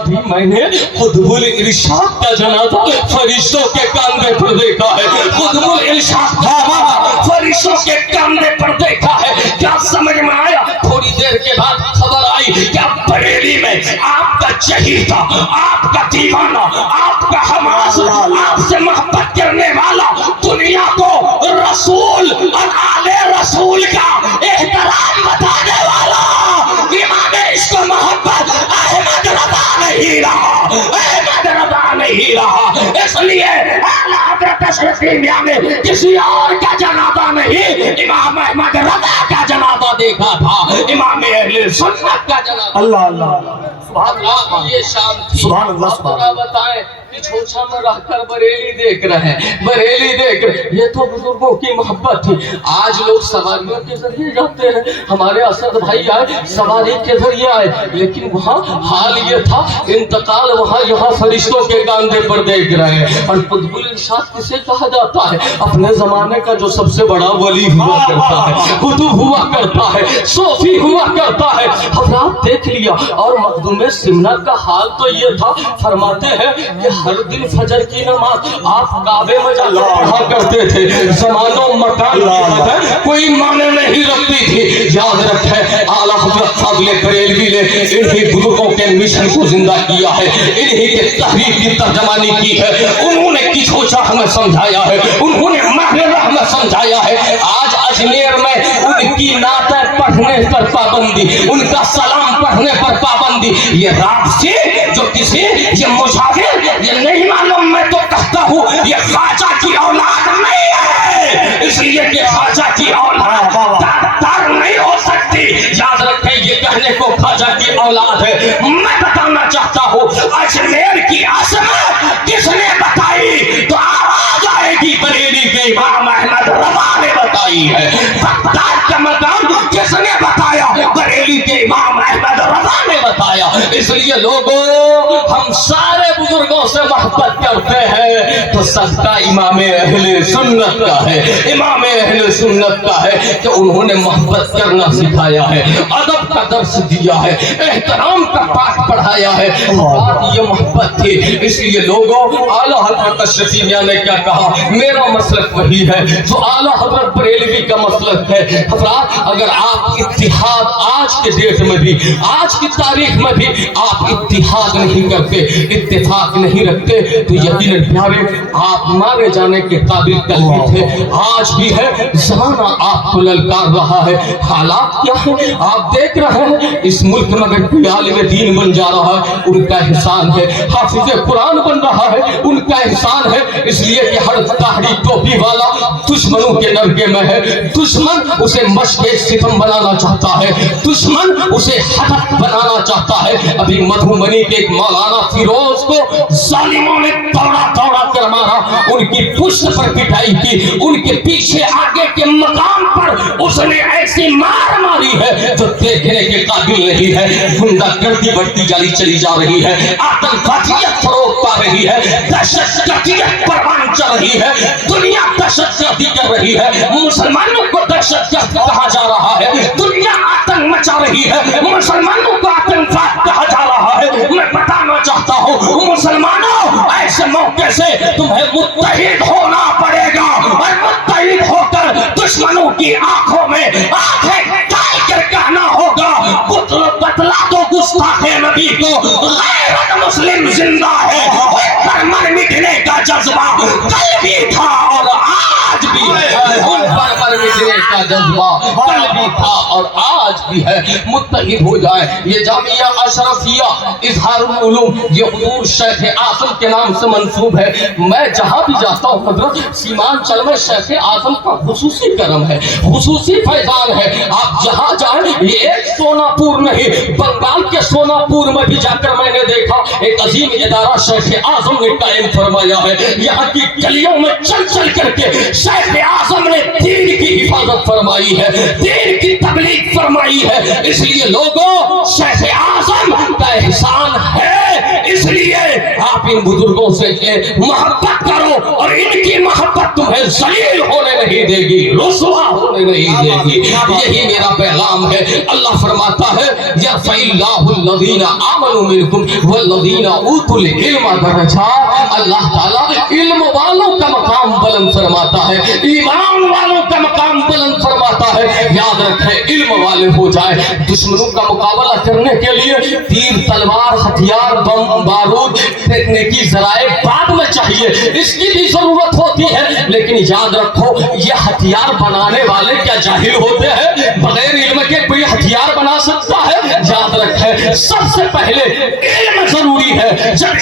भी मैंने खुदबुल इरशाद का जनाजा फरिश्तों के कंधे पर देखा है। खुदबुल इरशाद का फरिश्तों के कंधे पर देखा है। क्या समझ में आया? थोड़ी देर के बाद खबर आई क्या बरेली में आपका चहीता, आपका दीवाना, आपका हमास, आपसे मोहब्बत करने वाला, दुनिया को रसूल और आले रसूल का एहतराम बताने वाला इमाम इश्क मोहब्बत अहमद रज़ा नहीं रहा, अहमद रज़ा नहीं रहा। इसलिए आला हज़रत अशरफी मियां ने किसी और का जनाजा नहीं, इमाम अहमद रज़ा का जनाजा देखा था, इमाम अहले सुन्नत का जनाजा। अल्लाह अल्लाह सुभान अल्लाह। ये शाम थी। सुभान अल्लाह, सुभान आप बताएं कि छोछा में रहकर बरेली देख रहे हैं, बरेली देख रहे, ये तो बुजुर्गों की मोहब्बत थी। आज लोग सवारियों के जरिए जाते हैं, हमारे असद भाई आए सवारी के जरिए आए, लेकिन वहाँ हाल ये था इंतकाल वहाँ यहाँ फरिश्तों के कंधे पर देख रहे हैं। और कुतुबुल इरशाद किसे कहा जाता है? अपने जमाने का जो सबसे बड़ा वली हुआ करता है, कुतुब हुआ करता है, सूफी हुआ करता है। हजरात देख लिया। और मखदूम सिमना का हाल तो ये था, फरमाते हैं कि हर दिन फजर की नमाज आप काबे में जाकर पढ़ा करते थे। जमानो मकान कोई माने नहीं रखती थी। याद रखे आला हज़रत फाज़िल बरेलवी ने इन्हीं बुजुर्गों के मिशन को जिंदा किया है, इन्हीं के तहरीक की तर्जमानी की है। उन्होंने किछोछा हमें समझाया है, उन्होंने महर हमें समझाया है। आज अजमेर में उनकी नातें पढ़ने पर पाबंदी, उनका सलाम पढ़ने पर पाबंदी। ये रात से जो किसी ये मुसाफिर ये नहीं मालूम, मैं तो कहता हूँ ये ख्वाजा की औलाद नहीं है, इसलिए कि ख्वाजा की औलाद दार नहीं हो सकती। याद रखें ये कहने को ख्वाजा की औलाद है। मैं बताना चाहता हूँ अजमेर की असमत किसने बताई तो आवाज आएगी बरेली के इमाम अहमद रज़ा ने बताई है। बगदाद का मकाम किसने बताया? बरेली के इमाम अहमद रज़ा ने बताया। इसलिए लोगों हम सारे बुजुर्गों से मोहब्बत करते हैं तो सदका इमाम अहले सुन्नत का है, इमाम अहले सुन्नत का है कि उन्होंने मोहब्बत करना सिखाया है, अदब का दर्स दिया है, एहतराम का पाठ पढ़ाया है। बात ये मोहब्बत थी। इसलिए लोगों आला हज़रत अशरफी मियां ने क्या कहा? मेरा मसलक वही है जो आला हज़रत बरेलवी का मसलक है। हज़रात अगर आप इत्तिहाद आज के डेट में भी, आज की तारीख में भी आप इत्तिहाद नहीं करते, इत्तेफाक नहीं रखते तो यकीनन प्यारे आप मारे जाने के काबिल कल भी थे, आज भी है। ज़माना आपको ललकार रहा है। हालात क्या है आप देख रहे हैं। इस मुल्क में अगर कोई आलिम दीन बन जा रहा है उनका एहसान है, हाफिज़ कुरान बन रहा है उनका एहसान है। इसलिए कि हर दाढ़ी टोपी वाला दुश्मनों के नरके में है। दुश्मन उसे मशक़े सितम बनाना चाहता है, दुश्मन उसे हदफ बनाना चाहता है। अभी मधुबनी के एक मौलाना फिरोज को जालिमों ने दौड़ा दौड़ा कर मारा, उनकी पुष्ट पर पिटाई की, उनके पीछे आगे के मकाम पर उसने ऐसी मार मारी है जो देखने के काबिल नहीं है। गुंडागर्दी बढ़ती चली जा रही है, आतंकवादियत फरोग पा रही है, दहशतगर्दियत परवान चल रही है, दुनिया दहशतगर्दी कर रही है, मुसलमानों को दहशतगर्द कहा जा रहा है, दुनिया आतंक मचा रही है, मुसलमानों को आतंकवाद कहा जा रहा है। मैं बताना चाहता हूँ मुसलमानों ऐसे मौके से तुम्हें मुत्तहिद होना पड़ेगा और मुत्तहिद होकर दुश्मनों की आंखों में आंखें डाल कर कहना होगा बतला दो गुस्ताखे नबी को गैरत मुस्लिम जिंदा है। पर मर मिटने का जज्बा कल भी था और आज भी है, उन पर मर मिटने का जज्बा कल भी था और आज भी है। मुत्तहिद हो जाए। ये जामिया अशरफिया इजहारुल उलूम ये हुजूर शेख आज़म के नाम से मंसूब है। मैं जहाँ भी जाता हूँ हजरत सीमांचल में शेख आज़म का खुसूसी करम है, खुसूसी फैजान है। आप जहाँ जाए ये एक सोनापुर नहीं, बंगाल के सोनापुर में भी जाकर मैंने देखा एक अजीम इदारा शेख आज़म ने कायम फरमाया है। यहाँ की गलियों में चल चल करके शेख आज़म ने दीन की हिफाजत फरमाई है, दीन की तबलीग फरमाई है। इसलिए लोगों शेख आज़म का एहसान है, इसलिए आप इन बुजुर्गों से मोहब्बत करो और इनकी मोहब्बत तुम्हें जलील होने नहीं देगी, रुसवा होने नहीं देगी। यही मेरा पैगाम है। अल्लाह फरमाता है यरफ़इल्लाहुल्लज़ीना आमनू मिनकुम वल्लज़ीना ऊतुल इल्म दरजात। अल्लाह ताला इल्म वालों का मकाम बुलंद फरमाता है, ईमान वालों का मकाम बुलंद फरमाता है। याद रखें, इल्म वाले हो जाए। दुश्मनों का मुकाबला करने के लिए तीर तलवार हथियार बम बारूद फेंकने की जराए बाद में चाहिए, इसकी भी जरूरत होती है। लेकिन याद रखो, ये हथियार बनाने वाले क्या जाहिल होते हैं? बगैर इल्म के कोई हथियार बना सकता है? याद रखें, सबसे पहले इल्म जरूरी है। जब